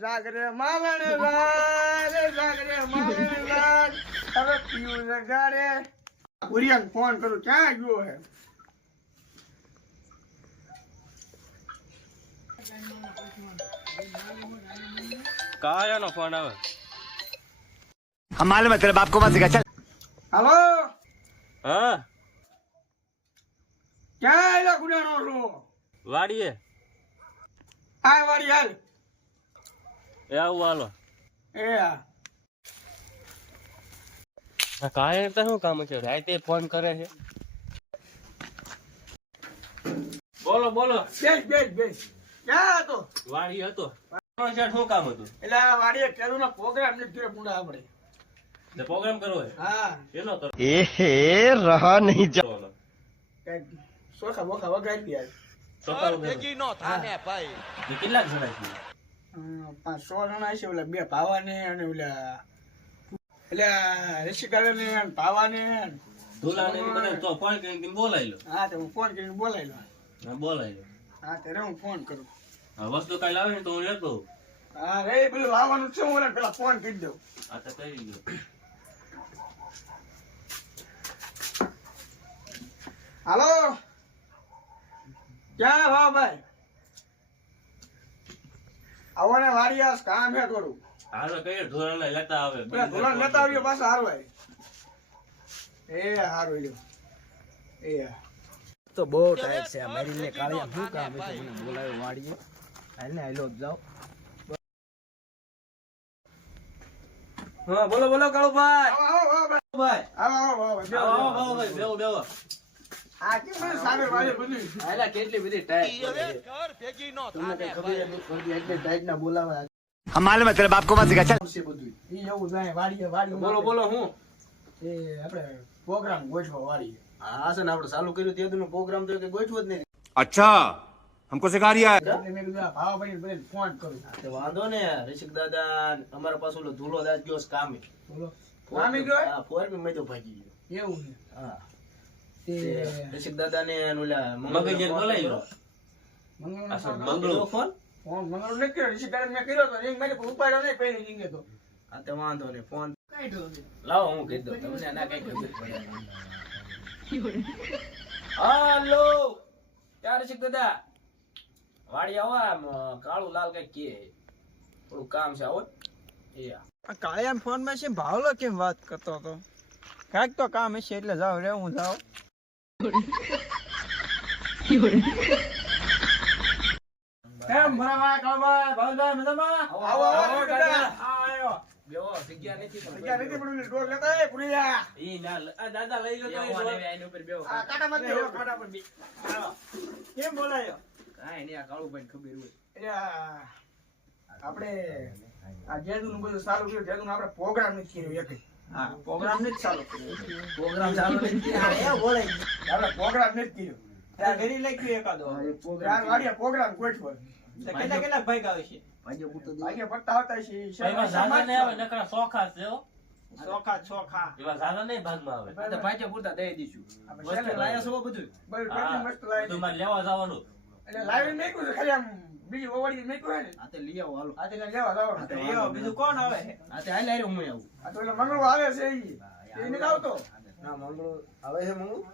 જાગરે માલણ જાગરે માલણ હવે પીવું જગાડે કુરિયન ફોન કરું ક્યાં ગયો હે કાયાનો ફોન આવે हम मालूम है तेरे बाप को मत सिखा चल હાલો હા ક્યાં આયલા ગુડાનો છો વાડીએ આ વાડી હાલ એ આવું હાલો એ કાયા તો શું કામ છે રાતે ફોન કરે છે બોલો બોલો બેસ બેસ બેસ ક્યાં હતો વાડી હતો શું કામ હતું એટલે આ વાડીએ કેદુનો પ્રોગ્રામ નથી થયો મુંડા આપણે પ્રોગ્રામ કરવો છે હા એનો કરો ए रहा नहीं जा કઈક સોખા બોખા વગાડી યાર કેટલા જણા છે 500 જણા છે ઓલા બે ભાવાને અને ઓલા એટલે રસિકાને અને ભાવાને ધુલાને બધા તો ફોન કરીને બોલાવી લો હા તો હું ફોન કરીને બોલાવી લો હા બોલાવી લો હા ત્યારે હું ફોન કરું હા વસ્તુ કઈ લાવે ને તો હું લેતો હા રે પેલું લાવવાનું છે હું પેલા ફોન કરી દઉં આ તો કરી ગયો હાલો ક્યાં ભાવ ભાઈ આવો ને વાડી આસ કામ હે થોડું હા તો કઈ ધોરણ લેતા આવે પેલા ધોરણ લેતા આવ્યો પાછા હારું ભાઈ એ હારું લ્યો એ तो बो टाइट से मेरी ने कालिया શું કામ છે મને બોલાવ્યો વાડીએ હાલને હાલો જાઓ હા બોલો બોલો કાળુભાઈ આવો ભાઈ આવો ભાઈ બેવો બેવો આ કેમ મને સામે વાળે બધું આલા કેટલી બધી ટાઈટ તમને કઈ ખબર નથી પડતી એટલે ટાઈટ ના બોલાવા हम मालूम है तेरे बाप को मत सिखा चल છે બધું ઈ એવું જાય વાડીએ બોલો બોલો હું એ આપણે પ્રોગ્રામ ગોઠવા વાડીએ હા છે ને આપણે ચાલુ કર્યું તેનો પ્રોગ્રામ તો કે ગોઠવો જ નહીં अच्छा हमको सिखा रिया है એટલે મેં કીધું આ ભાવાભાઈને બધાને ફોન કરું તે વાંધો ને ઋષિક દાદા અમારા પાસે ઓલો ધૂલો દાદ ગયો છે કામે બોલો મામી ગયો હા ફોર મેં તો ભાગી ગયો એવું છે હા તે ઋષિક દાદા ને ઓલા મગજને બોલાવી લો મંગળનો મંગળો ફોન ફોન મંગળનો નથી કર્યો ઋષિકાને મેં કર્યો તો રિંગ મારી ઉપાડ્યો નહીં પહેલી રિંગે તો હા તે વાંધો ને ફોન કઈ ઢોલ લાવો હું કહી દઉં તમને ના કઈ ખબર પડે હાલો ક્યાં ઋષિક દાદા વાડી આવો આમ કાળું લાલ કઈ કે થોડું કામ છે આવો એ કાળિયા ફોન માં છે ભાવલો કેમ વાત કરતો હતો કાંઈક તો કામ હશે એટલે જાવ રે હું જાવ કેમ ભરાવા કાળભાઈ ભાવભાઈ મજામાં આવો દાદા આયો બેવો જગ્યા નથી ક્યાં નથી પડ્યું ઢોલ લેતા એ પુરિયા ઈ ના આ દાદા લઈ લો તો એ એની ઉપર બેવો આ કાટા માં દેવો કાટા પર બી કેમ બોલાયો કાંઈ નહીં આ કાળું ભાઈ ખબર હોય એટલે આપણે આ જેદુનું બધું સારું કર્યું જેદુનું આપણે પ્રોગ્રામ નથી કર્યો એક હા પ્રોગ્રામ ને જ ચાલુ પ્રોગ્રામ ચાલુ નથી એ બોલાય આપણે પ્રોગ્રામ નથી કર્યો ત્યાં ઘરે લઈ ગયો એકાદો ચાર વાડિયા પ્રોગ્રામ ગોઠવો કેટલા કેટલા ભાઈ આવે છે ભાઈઓ પુત્ર ભાગે પડતા આવતા છે એમાં સાદા નહીં આવે નકરા સોખા છે હો ચોખા ચોખા એવા સાદા નહીં ભાગમાં આવે તો ભાઈઓ પુરતા દઈ દઈશું આપણે વસ્તુ શેને લાયા છો બધું બધું હા કેટલી મસ્ત લાવી બધું મારે લેવા જવાનું એટલે લાવી મેક્યું છે ખાલી આમ બીજી ઓવડી મેક્યું હે ને આ તે લઈ આવો હાલો આ તેને લેવા જવાનું હા, તો એવો બીજું કોણ આવે છે આ તે હાલ હારે હું આવું આ તો એટલે મંગળો આવે છે ઈ એને આવતો ના મંગળો આવે છે મંગળો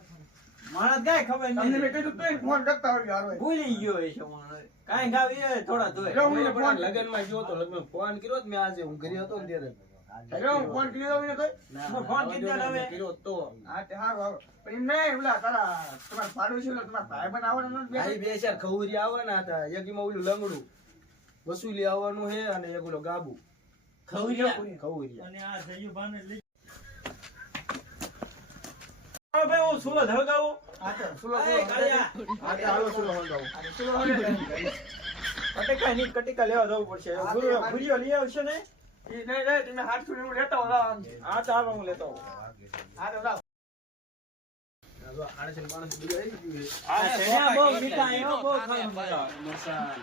માણસ કાંઈ ખબર તમને મેં નહીં કીધું તોય ફોન કરતા હોય હારો ભૂલી ગયો છે માણસ કાંઈ ગાવ એ થોડા ધોય એટલે હું એને ફોન લગન માં ગયો તો લગન ફોન કર્યો તો મેં આજે હું ઘરે હતો ને ત્યારે એટલે હું ફોન કર્યો એને તોય ફોન કીધો ને હવે. કર્યો તો હા તે હારો હારો પણ એમ નહીં ઓલા તારા તમારા પાડોશી ઓલા તમારા ભાઈ બન આવવાના નથી ભાઈ બે ચાર ખવરી આવવાના હતા યકીમાં ઓલું લંગડું વસૂલી આવવાનું છે અને એક ઓલો ગાબુ ખવરી અને આ જયું બાને લઈ હા ભાઈ હું સુરત હળગાવું હા તો સુલો એ કાળિયા આ તે હાલો સુલો હંગાવો સુલો હવે કટિકા ની કટિકા લેવા જવું પડશે ભૂરીઓ લઈ આવશે ને ઈ નહીં નહીં તમે હાથ સુધી હું લેતા હોઉં હા ચાલો હું લેતો આવું. હા તો જાઓ આણે છે માણસ બીજા આવી ગયું આ શેણા બહુ મીઠા એવો બહુ ખાવા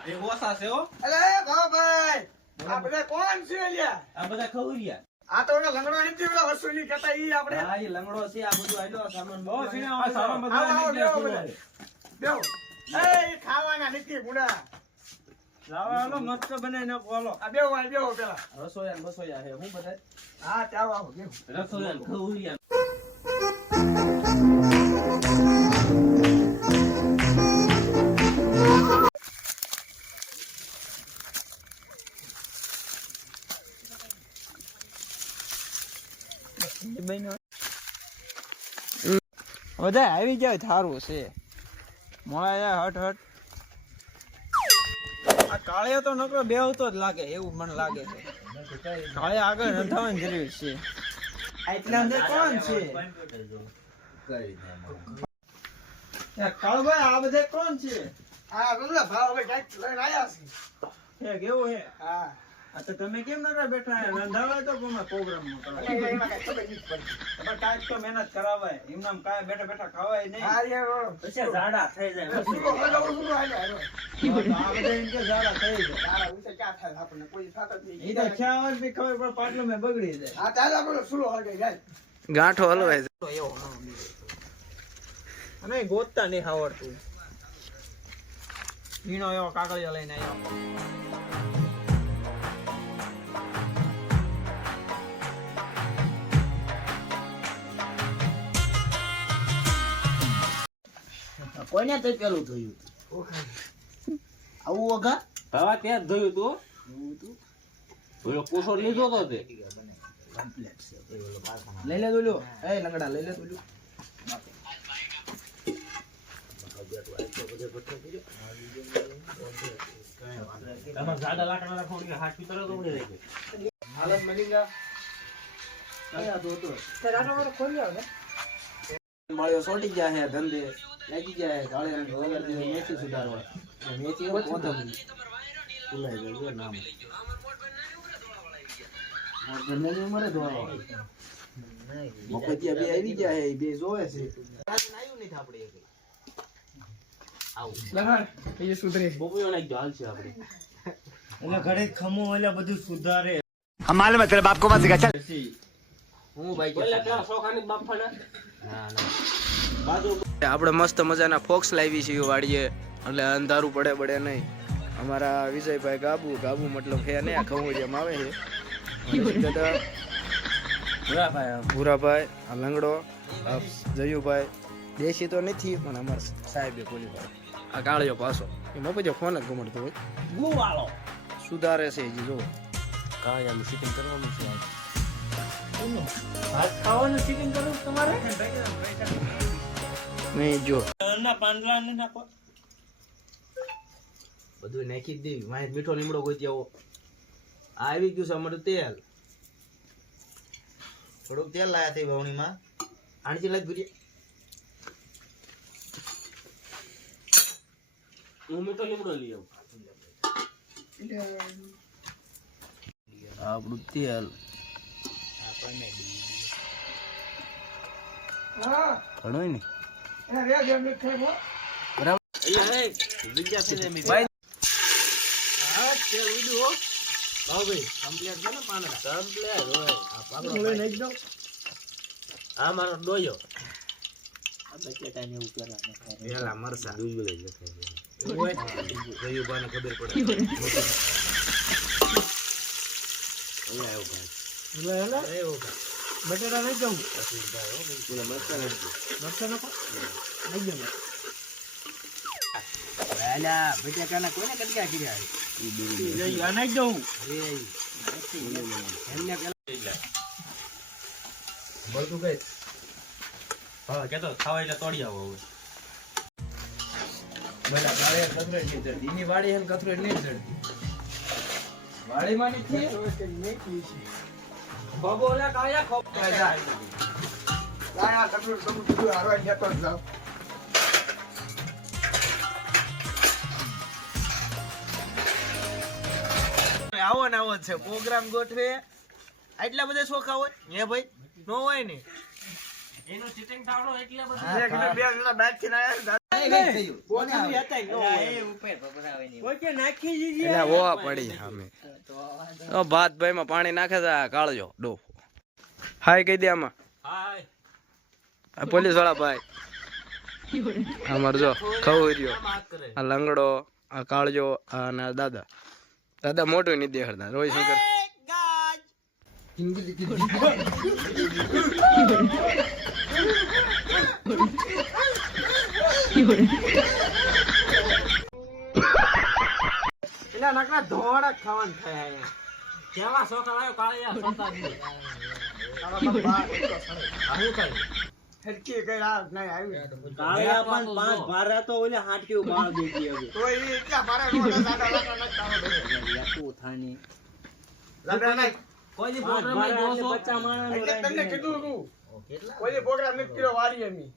એ ઓસા છે હો અલે ભાઈ આ બધા કોણ છે લ્યા આ બધા ખવરિયા આ તો ઓલા લંગડો નથી ઓલા વસૂલી કહેતા ઈ આપણે હા એ લંગડો છે આ બધું આયલો સામાન બહુ બધું શેણા આ સારા બધા આવો, બધા આવો, બેહો બધા. બેહો એ ખાવાના નથી બુડા લાવો હાલો મસ્ત બનાવી નાખો હાલો. આ બેહો પેલા. રસોયા ને બસોયા હે હું બધા હા ચાલો આવો બેહો. રસોયા ને ખવડિયા બધા આવી જાય થારું છે મોળા હટ હટ. આ કાળિયો તો નકરો બેહતો જ લાગે એવું મને લાગે છે. કાળિયા આગળ નથાવાની જરૂર છે. એટલા અંદર કોણ છે કાળુભાઈ? આ બધા કોણ છે? હા બોલો ભાવ હવે કાંઈક લઈને આયા છે. હે કેવું હે? હા આ તો તમે કેમ નકરા બેઠા હે? રંધાવા તો કોમાં પ્રોગ્રામમાં કરો. એમાં કાંઈ ખબર નથી પડતી. પણ કાંઈક તો મહેનત કરાવાય. એમનામ કાંઈ બેઠા બેઠા ખાવાય નહીં. હા યાર પછી ઝાડા થઈ જાય સુકો હલાવું સુકો હાલ્યો હાલ્યો. તો આ બધા એમ કે ઝાડા થઈ જાય. તારા ઊંચે ક્યાં થાય આપણને કોઈ થાત જ નહીં. ઈ તો ખ્યાલ હોય બી ખબર પડે પાટલો મેં બગડી જાય. હા ચાલ આપણો સુલો હળગે જાય. ગાંઠો હલવાય એવો અને ગોતતા નહીં આવડતું. ઈનો એવો કાગળિયો લઈને આવ્યો. કોઈને તો પેલું થયું આવું વગા હવા ત્યાં જ ધોયું તું ઓલો પૂછો લીધો તો તે લઈ લે દોલ્યો એ લંગડા લઈ લે દોલ્યો તમારે ઝાડા લાકડા રાખો હાથ પીતરો તો ઉડે રહી હાલત મળી ગયા. મળ્યો સોટી ગયા હે ધંધે લાગી ગયા હે કાળે વગર મેથી સુધારવા મેથી કોથમરી ભૂલાઈ ગયું નામ ઘરને ની ઉંમરે ધોવા મફતિયા બે આવી ગયા હે બે જોવે છે આવ્યું નહીં થાપડે આવું લગાડ એ સુધરે. બોબીઓ નાખી દો હાલ છે આપણે એટલે ઘરે ખમો એટલે બધું સુધારે. हम मालूम है तेरे बाप को मत सिखा चल હું ભાઈ પેલા પેલા શોખાની બાફાના ના ના બાજુ આપણે મસ્ત મજાના ફોક્સ લાવી છીએ વાડીએ એટલે અંધારું પડે નહીં. અમારા વિજયભાઈ ગાબુ મતલબ હે ને આ ખવડિયામાં આવે છે. ભૂરાભાઈ આ લંગડો આ જયુભાઈ દેશી તો નથી પણ અમારા સાહેબે બોલી આ કાળિયો પાછો એ મપજો ફોન જ ગમડતો હોય ગુવાળો સુધારે છે હજી જો કાળિયાનું શિટિંગ કરવાનું છે ભાત ખાવાનું શિટિંગ કરવું તમારે નહીં જો ના પાંદડા ને નાખો બધું નાખી જ દેવી માહિત મીઠો લીમડો ગોતી આવો આ આવી ગયું છે અમારું તેલ થોડુંક તેલ લાયા થઈ વાવણીમાં આણથી લાજ ભૂરી હું મીઠો લીમડો લઈ આવું આપણું તેલ હા ઘણો ને એ રે જેમ ખાઈ હો. અહીંયા હે વિદ્યા છે મી ભાઈ હા તેલ ઉડ્યું હો હા ભાઈ કમ્પ્લીટ છે ને પાંદડા કમ્પ્લેટ હોય આ પાકડો આ મારો ડોયો પેલા મરસા ઓય ગયું બાને ખબર પડે ઓય આયો ભાઈ બટેટા નહીં જવું પેલા મરસા નાખજો પેલા બટેકાના કોને કટકા કર્યા નહીં જવું એમને પેલા બધું કઈ હા કેતો ખાવા એટલે તોડી આવો હવે બેટા ગાળે કથરેટ નહીં ચડતી એની વાડી હે કથરેટ નહીં ચડતી વાડીમાં નથી બાબો ઓલા કાળિયા ખોપ લાય આ કટલું બધું હારવા જતો જ જાવ. આવો ને આવો જ છે પ્રોગ્રામ ગોઠવે આટલા બધા શોખા હોય હે ભાઈ નો હોય ને એનું સિટિંગ થાવડો એટલે બધું બે જણા બાઈક થી આયા. ભાત ભાઈ માં પાણી નાખે છે કાળજો ડો હાય કહી દે આમાં હાય પોલીસ વાળા ભાઈ અમાર જો ખવર્યો વાત કરે આ લંગડો આ કાળજો અને આ દાદા. દાદા મોટું નથી દેખાડતા. રોહિત શંકર એલા નકરા ધોળા ખાવાનું થાય અહીંયા. કેવા શોખ આવ્યો કાળિયા સંતા દી આમાં બાર આવું કઈ હેડકી કઈ રાત નહીં આવી કાળિયા પણ 5 ભારા તો ઓલે હાટક્યું બાળ દેતી હવે. તો એ એટલા મારે નો દાદા લાકડા નથી આવડે યાકુ થાની. દાદા નહીં કોઈ દી 5 પ્રોગ્રામ ભારા જોશો એટલે 50 માણસનો એટલે તમને રાઈડ કીધું તું કેટલા? કોઈ પ્રોગ્રામ નથી કર્યો વારી એમી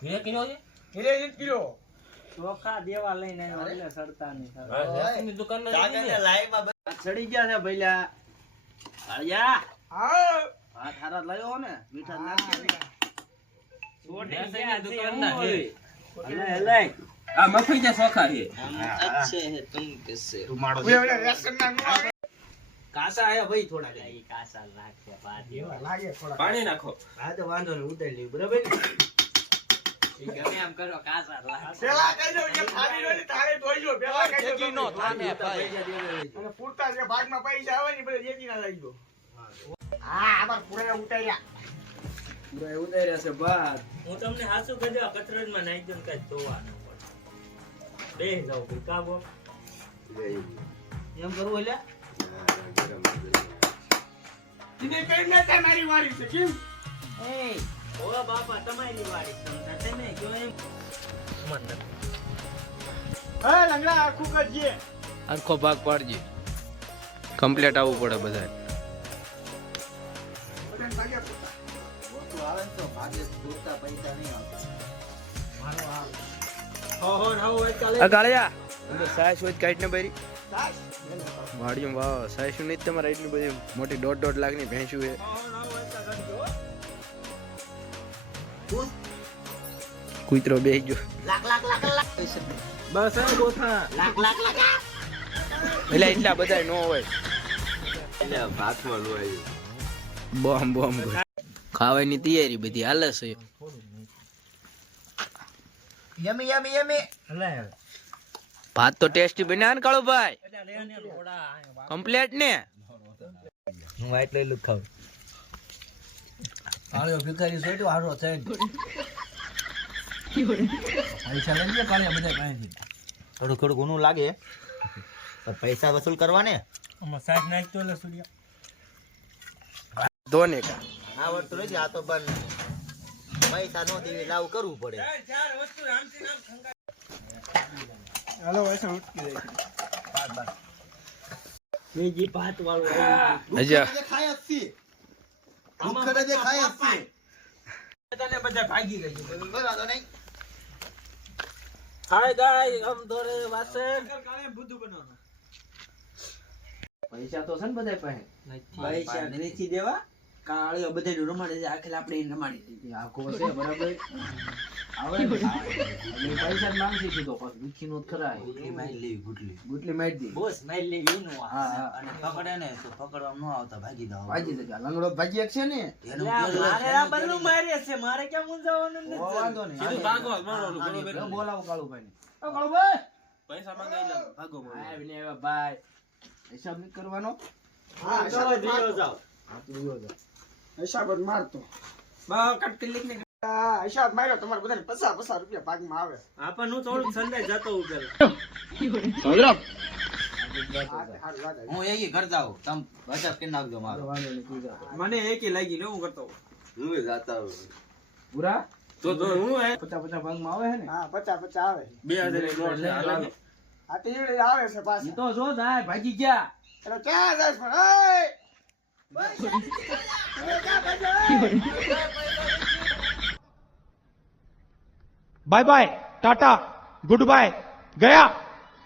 ઘરે કિલો છે હિરે નથી કર્યો ચોખા દેવા લઈને આવ્યો એટલે સડતા નહીં. ની દુકાન ના સડી ગયા છે ભઈલા. કાળિયા હા ભાત હારા લાયો ને મીઠા નાખી. દુકાન ના હે હલે હલે. આ મફઈ જે શોખા છે અચ્છે હે તુમ કિસસે. ઓય ઓલા રેશન ના નો આવે કાસા આયા ભાઈ થોડા ઈ કાસા નાખે ભાત એવા. લાગે થોડા પાણી નાખો હા તો વાંધો નહીં ઉતારી લેવું બરાબર ને. ઈ ગમે એમ કરો કાસા લાગે. પેલા કહી દો કે ખાલી નો તારે ધોઈજો પેલા કહી દો નો ભાઈ અને પૂરતા જે ભાગમાં પૈસા આવે ને બધે જેકી ના લઈ દો હા આમાં પૂરા ઉતાર્યા પૂરા ઉતાર્યા છે ભાત. હું તમને હાસુ કહેજો કચરડમાં નાખી દઉં કઈ ધોવાનું પડે. બે જાવ ભાઈ કાબો એમ કરવું એટલે ઈને કઈ ના થાય મારી વાડી છે કેમ એ ઓ બાપા તમારી વાડી સમજા તમે કયો એમ મન હા લંગડા આખું કરજે આખો ભાગ પાડજે. કમ્પ્લીટ આવવું પડે બધા. બધાને ભાગ્યા પૂરતા ઓછું આવે ને તો ભાગે પૂરતા પૈસા નહીં આવતા. આ કાળિયા અંદર સાયસ હોય કાઈટ ને ભરી સાસ વાડીમાં વાવ સાયસ નહીં તમારે એટલી બધી મોટી 1.5 લાખની ભેંસું છે. કૂતરો બેહી ગયો. બસ આ ગોથા એટલે એટલા બધા નો હોય. બોમ બોમ ખાવાની તૈયારી બધી હાલે છે. યમી યમી યમી ભાત તો ટેસ્ટી બન્યા ને કાળુભાઈ કમ્પ્લીટ ને. હું વાઈટ લઈ લઉં ખાવ. કાળિયો ભિખારી સોટો હારો છે. પૈસા લઈ લે કાળિયા બધા પાસેથી. થોડું થોડું ઘણું લાગે પણ પૈસા વસૂલ કરવા ને. આમાં સાસ નાખતો એટલે સૂર્યા ધોને કા આ વસ્તુ નથી આ તો પણ પૈસા નો દેવી લાવ કરવું પડે. હાલો વૈસા ઉઠકી દે બીજી ભાત વાળું આવી અજા ખાય છે મુખડે જે ખાય છે તને બધા ભાગી ગઈ. બરાબર નહીં હાય ગાય હમ થોડે વાસણ. પૈસા તો છે ને બધા પાસે. પૈસા નથી દેવા. કાળિયો બધે રમાડે છે આખેલ આપણે એને રમાડી દીધી. આખો છે બરાબર આવે ને પૈસા માંગી સીધો પાછો વિખીનો જ ખરા. ગુટલી મારી લેવી ગુટલી. ગુટલી મારી દી. બોસ મારી લેવી નું હા હા અને પકડે ને તો પકડવા ન આવતા ભાગી દાવ. ભાજી દે લંગડો ભાજી એક છે ને એનું મારે આ બલ્લું મારે છે મારે ક્યાં મૂંઝાવાનું ઓ નથી. વાંધો નહીં. સીધું ભાગો મારો જો બોલાવો કાળુભાઈ ને. ઓ કાળુભાઈ પૈસા માંગાઈ લે ભાગો આવીને આવ્યા ભાઈ હિસાબ નહીં કરવાનો. હા ચાલો જીરો જાઓ. હા તું જો જા. હિસાબ જ મારતો બા કટ કરી લે. હા હિસાબ માર્યો તમારે બધાને 50 રૂપિયા ભાગમાં આવે આપણ હું થોડુંક સંદાય જતો હું પેલા હારું લાગે હું એ ઘર જાઉં તમ બચત કરી નાખજો મારો. વાંધો નહીં તું જા. મને એકી લાગી લે હું કરતો. પૂરા તો હું હે 50 ભાગમાં આવે છે ને. હા 50 આવે 2000 ની નોટ છે હાલે આ ટીવડી આવે છે ઈ પાછી તો જો જાય ભાગી ગયા. એટલે ક્યાં જાય પણ bye bye tata goodbye गया.